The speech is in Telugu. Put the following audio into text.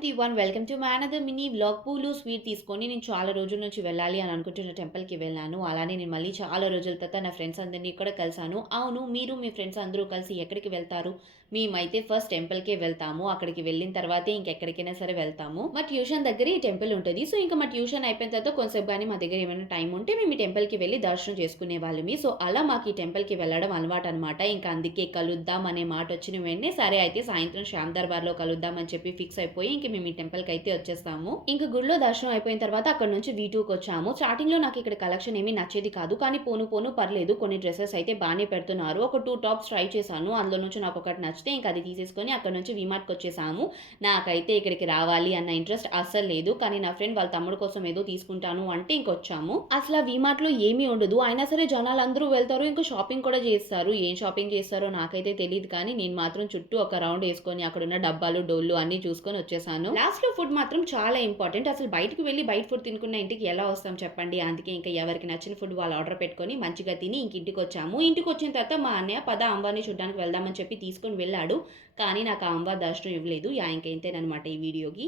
Everyone welcome to my another mini vlog. పూలు స్వీట్ తీసుకొని నేను చాలా రోజుల నుంచి వెళ్ళాలి అని అనుకుంటున్న టెంపుల్‌కి వెళ్ళాను. అలానే నేను మళ్ళీ చాలా రోజుల తర్వాత నా ఫ్రెండ్స్ అందరిని కూడా కలిసాను. అవును, మీరు మీ ఫ్రెండ్స్ అందరూ కలిసి ఎక్కడికి వెళ్తారు? మేమైతే ఫస్ట్ టెంపుల్‌కే వెళ్తాము. అక్కడికి వెళ్ళిన తర్వాతే ఇంకెక్కడికైనా సరే వెళ్తాము. మా ట్యూషన్ దగ్గరే ఈ టెంపుల్ ఉంటది. సో, ఇంక మా ట్యూషన్ అయిపోయిన తర్వాత కొంసేపు గాని మా దగ్గర ఏమైనా టైం ఉంటే మేము ఈ టెంపుల్‌కి వెళ్లి దర్శనం చేసుకునేవాళ్ళమి. సో, అలా మాకు ఈ టెంపుల్‌కి వెళ్ళడం అలవాటనమాట. ఇంక అందుకే కలుద్దాం అనే మాటొచ్చిన వెంటనే సరే అయితే సాయంత్రం శ్యామ్ దర్బార్‌లో కలుద్దాం అని చెప్పి ఫిక్స్ అయిపోయి ఇంక మేము ఈ టెంపుల్‌కి అయితే వచ్చేసాము. ఇంక గుడిలో దర్శనం అయిపోయిన తర్వాత అక్కడి నుంచి V2కొచ్చాము. స్టార్టింగ్‌లో నాకు ఇక్కడ కలెక్షన్ ఏమీ నచ్చేది కాదు. కానీ పోను పోను పర్లేదు. కొన్ని డ్రెసెస్ అయితే బానే పెడుతున్నారు. ఒక 2 టాప్స్ ట్రై చేశాను. అందులో నుంచి నాకొకటి నచ్చితే ఇంక అది తీసేసుకొని అక్కడి నుంచి వీమార్ట్‌కొచ్చేసాము. నాకైతే ఇక్కడికి రావాలి అన్న ఇంట్రెస్ట్ అస్సలు లేదు. కానీ నా ఫ్రెండ్ వాళ్ళ తమ్ముడు కోసం ఏదో తీసుకుంటాను అంటే ఇంకొచ్చాము. అసల వీమార్ట్‌లో ఏమీ ఉండదు. అయినా సరే జనాలందరూ వెళ్తారు. ఇంకా షాపింగ్ కూడా చేస్తారు. ఏం షాపింగ్ చేస్తారో నాకైతే తెలీదు కానీ నేను మాత్రం చుట్టూ ఒక రౌండ్ ఏసుకొని అక్కడున్న డబ్బాలు, డోళ్ళు అన్నీ చూసుకొని వచ్చేసాను. లాస్ట్‌లో ఫుడ్ మాత్రం చాలా ఇంపార్టెంట్. అసలు బయటికి వెళ్లి బయట ఫుడ్ తినకుండా ఇంటికి ఎలా వస్తాం చెప్పండి? అందుకే ఇంకా ఎవరికి నచ్చిన ఫుడ్ వాళ్ళు ఆర్డర్ పెట్టుకొని మంచిగా తిని ఇంక ఇంటికొచ్చాము. ఇంటికొచ్చిన తర్వాత మా అన్నయ్య పద అమ్మవారిని చూడ్డానికి వెళ్దామని చెప్పి తీసుకొని వెళ్ళాడు. కానీ నాకు ఆ అమ్మవారి దర్శనం ఇవ్వలేదు. యాహ్! ఇంక ఇంతేననమాట ఈ వీడియోకి.